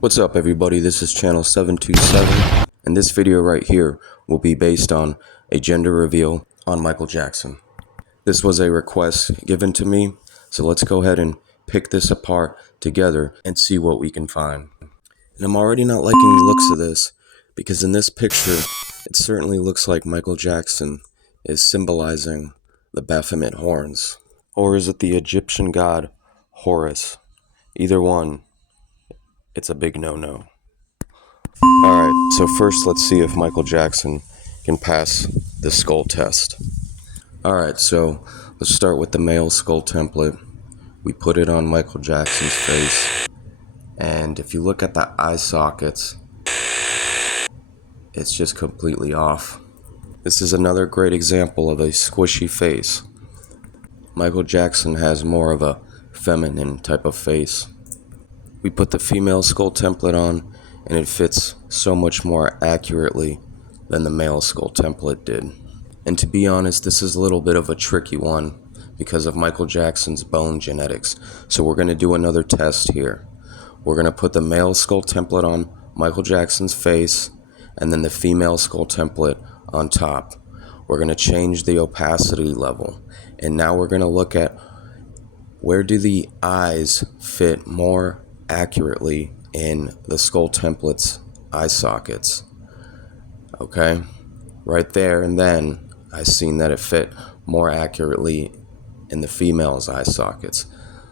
What's up everybody, this is channel 727, and this video right here will be based on a gender reveal on Michael Jackson. This was a request given to me, so let's go ahead and pick this apart together and see what we can find. And I'm already not liking the looks of this, because in this picture, it certainly looks like Michael Jackson is symbolizing the Baphomet horns. Or is it the Egyptian god Horus? Either one, it's a big no-no. Alright, so first let's see if Michael Jackson can pass the skull test. Alright, so let's start with the male skull template. We put it on Michael Jackson's face, and if you look at the eye sockets, it's just completely off. This is another great example of a squishy face. Michael Jackson has more of a feminine type of face. We put the female skull template on, and it fits so much more accurately than the male skull template did. And to be honest, this is a little bit of a tricky one because of Michael Jackson's bone genetics. So we're going to do another test here. We're going to put the male skull template on Michael Jackson's face, and then the female skull template on top. We're going to change the opacity level, and now we're going to look at where do the eyes fit more accurately in the skull template's eye sockets. Okay, right there and then I seen that it fit more accurately in the female's eye sockets.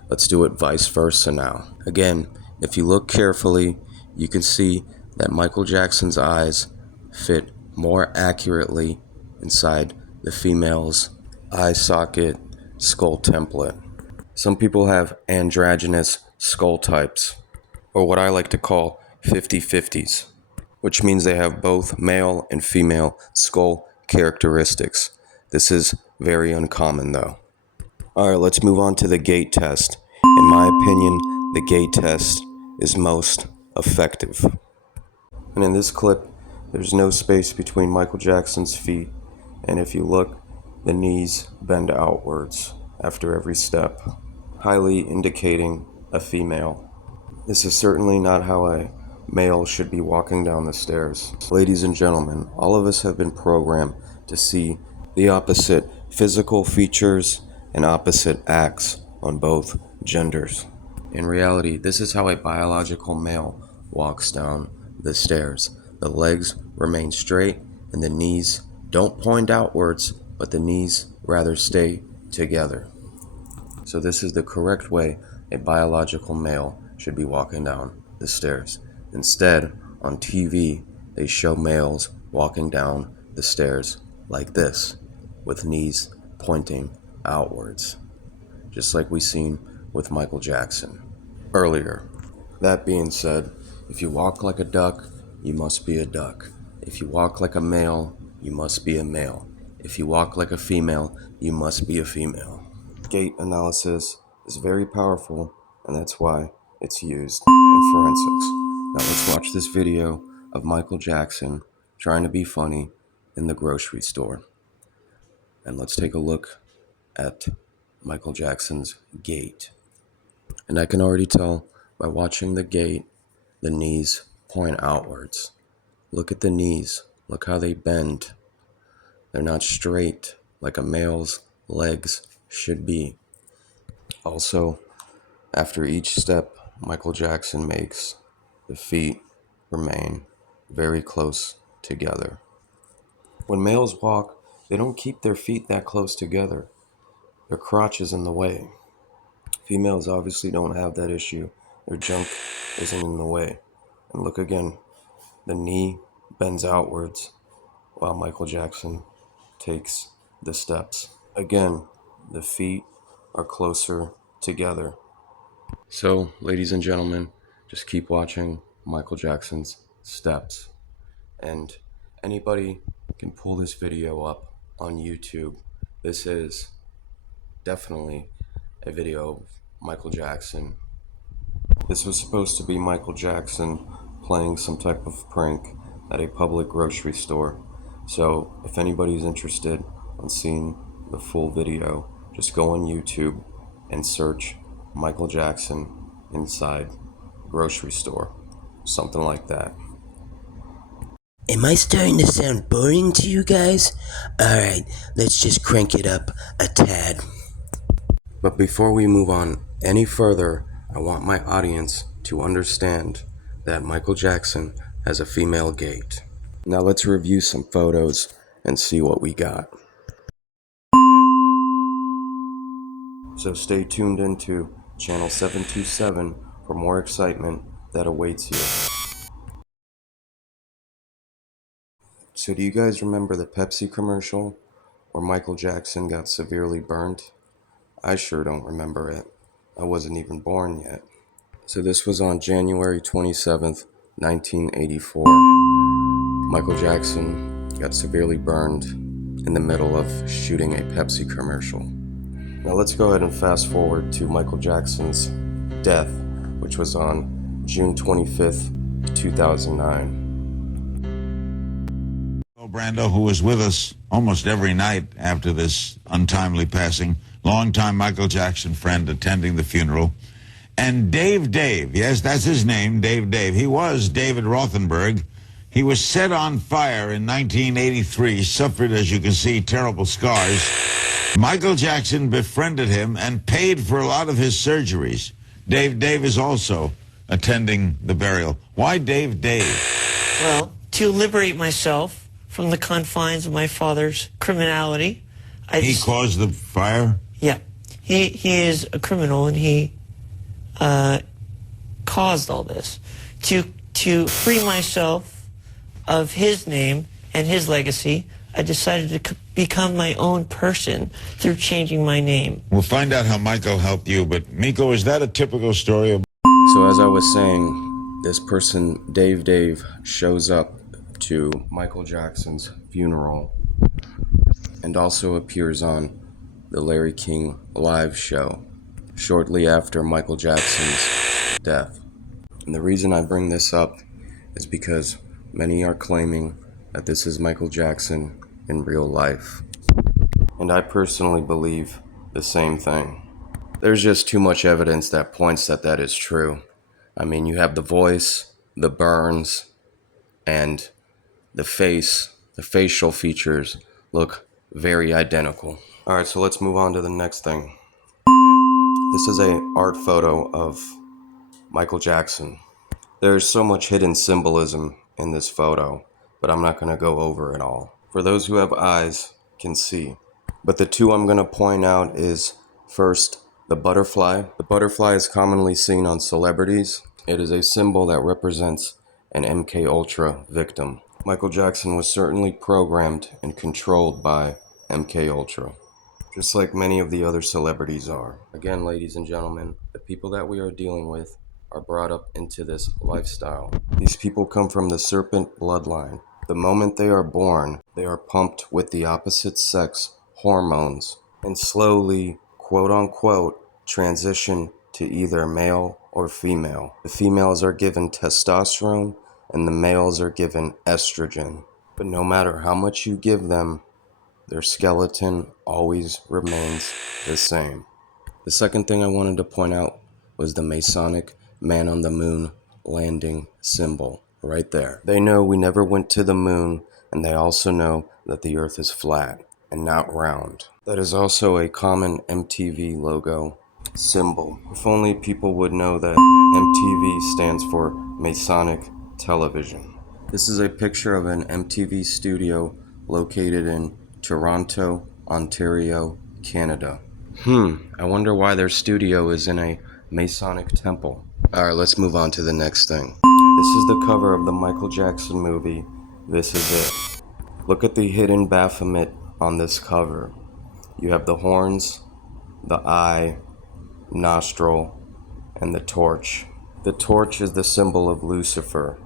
Let's do it vice versa now. Again, if you look carefully, you can see that Michael Jackson's eyes fit more accurately inside the female's eye socket skull template. Some people have androgynous skull types, or what I like to call 50-50s, which means they have both male and female skull characteristics. This is very uncommon though. Alright, let's move on to the Gait test. In my opinion, the Gait test is most effective. And in this clip, there's no space between Michael Jackson's feet, and if you look, the knees bend outwards after every step, highly indicating a female. This is certainly not how a male should be walking down the stairs. Ladies and gentlemen, all of us have been programmed to see the opposite physical features and opposite acts on both genders. In reality, this is how a biological male walks down the stairs. The legs remain straight and the knees don't point outwards, but the knees rather stay together. So this is the correct way a biological male should be walking down the stairs. Instead, on TV, they show males walking down the stairs like this, with knees pointing outwards, just like we seen with Michael Jackson earlier. That being said, if you walk like a duck, you must be a duck. If you walk like a male, you must be a male. If you walk like a female, you must be a female. Gait analysis is very powerful, and that's why it's used in forensics. Now let's watch this video of Michael Jackson trying to be funny in the grocery store. And let's take a look at Michael Jackson's gait. And I can already tell by watching the gait, the knees point outwards. Look at the knees. Look how they bend. They're not straight like a male's legs should be. Also, after each step Michael Jackson makes, the feet remain very close together. When males walk, they don't keep their feet that close together. Their crotch is in the way. Females obviously don't have that issue. Their junk isn't in the way. And look again, the knee bends outwards while Michael Jackson takes the steps. Again, the feet are closer together. So, ladies and gentlemen, just keep watching Michael Jackson's steps. And anybody can pull this video up on YouTube. This is definitely a video of Michael Jackson. This was supposed to be Michael Jackson playing some type of prank at a public grocery store. So if anybody's interested in seeing the full video, just go on YouTube and search Michael Jackson inside grocery store. something like that. Am I starting to sound boring to you guys? Alright, let's just crank it up a tad. But before we move on any further, I want my audience to understand that Michael Jackson has a female gait. Now let's review some photos and see what we got. So stay tuned into channel 727 for more excitement that awaits you. So do you guys remember the Pepsi commercial where Michael Jackson got severely burned? I sure don't remember it. I wasn't even born yet. So this was on January 27th, 1984. Michael Jackson got severely burned in the middle of shooting a Pepsi commercial. Now let's go ahead and fast forward to Michael Jackson's death, which was on June 25th, 2009. Brando, who was with us almost every night after this untimely passing, longtime Michael Jackson friend attending the funeral, and Dave, yes, that's his name, Dave. He was David Rothenberg. He was set on fire in 1983, suffered, as you can see, terrible scars. Michael Jackson befriended him and paid for a lot of his surgeries. Dave is also attending the burial. Why Dave? Well, to liberate myself from the confines of my father's criminality. He caused the fire? Yeah. He is a criminal, and he caused all this. To free myself of his name and his legacy, I decided to become my own person through changing my name. We'll find out how Michael helped you, but Miko, is that a typical story of... So as I was saying, this person, Dave, shows up to Michael Jackson's funeral and also appears on the Larry King live show shortly after Michael Jackson's death. And the reason I bring this up is because many are claiming that this is Michael Jackson in real life. And I personally believe the same thing. There's just too much evidence that points that that is true. I mean, you have the voice, the burns, and the face, the facial features look very identical. Alright, so let's move on to the next thing. This is an art photo of Michael Jackson. There's so much hidden symbolism in this photo, but I'm not going to go over it all. For those who have eyes, can see. But the two I'm going to point out is, first, the butterfly. The butterfly is commonly seen on celebrities. It is a symbol that represents an MK victim. Michael Jackson was certainly programmed and controlled by MK, just like many of the other celebrities are. Again, ladies and gentlemen, the people that we are dealing with are brought up into this lifestyle. These people come from the serpent bloodline. The moment they are born, they are pumped with the opposite sex hormones and slowly, quote unquote, transition to either male or female. The females are given testosterone and the males are given estrogen. But no matter how much you give them, their skeleton always remains the same. The second thing I wanted to point out was the Masonic man on the moon landing symbol right there. They know we never went to the moon, and they also know that the earth is flat and not round. That is also a common MTV logo symbol. If only people would know that MTV stands for Masonic Television. This is a picture of an MTV studio located in Toronto, Ontario, Canada. I wonder why their studio is in a Masonic temple. Alright, let's move on to the next thing. This is the cover of the Michael Jackson movie, This Is It. Look at the hidden Baphomet on this cover. You have the horns, the eye, nostril, and the torch. The torch is the symbol of Lucifer.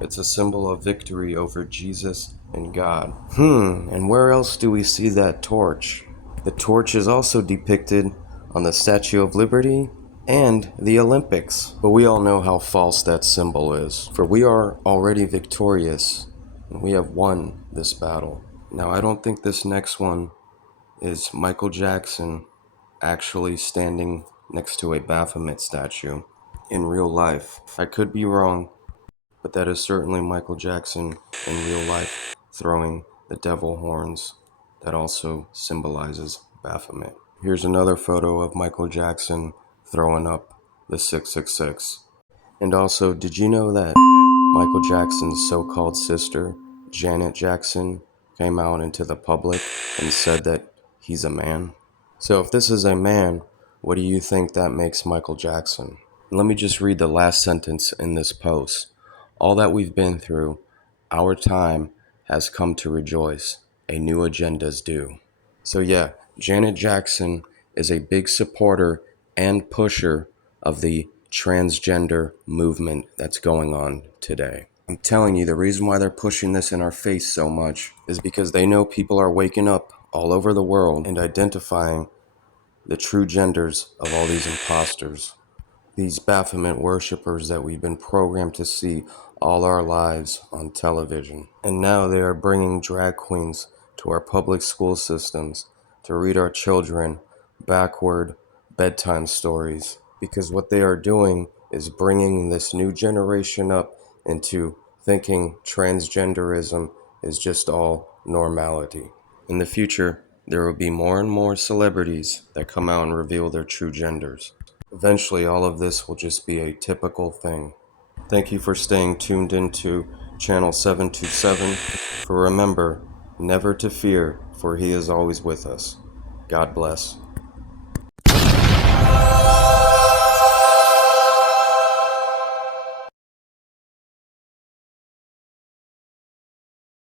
It's a symbol of victory over Jesus and God. And where else do we see that torch? The torch is also depicted on the Statue of Liberty and the Olympics. But we all know how false that symbol is, for we are already victorious, and we have won this battle. Now, I don't think this next one is Michael Jackson actually standing next to a Baphomet statue in real life. I could be wrong, but that is certainly Michael Jackson in real life throwing the devil horns that also symbolizes Baphomet. Here's another photo of Michael Jackson throwing up the 666. And also, did you know that Michael Jackson's so-called sister, Janet Jackson, came out into the public and said that he's a man? So if this is a man, what do you think that makes Michael Jackson? Let me just read the last sentence in this post. All that we've been through, our time has come to rejoice. A new agenda's due. So yeah, Janet Jackson is a big supporter and pusher of the transgender movement that's going on today. I'm telling you, the reason why they're pushing this in our face so much is because they know people are waking up all over the world and identifying the true genders of all these imposters. These Baphomet worshippers that we've been programmed to see all our lives on television. And now they are bringing drag queens to our public school systems to read our children backward bedtime stories. Because what they are doing is bringing this new generation up into thinking transgenderism is just all normality. In the future, there will be more and more celebrities that come out and reveal their true genders. Eventually, all of this will just be a typical thing. Thank you for staying tuned into Channel 727. For remember, never to fear, for he is always with us. God bless.